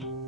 Bye.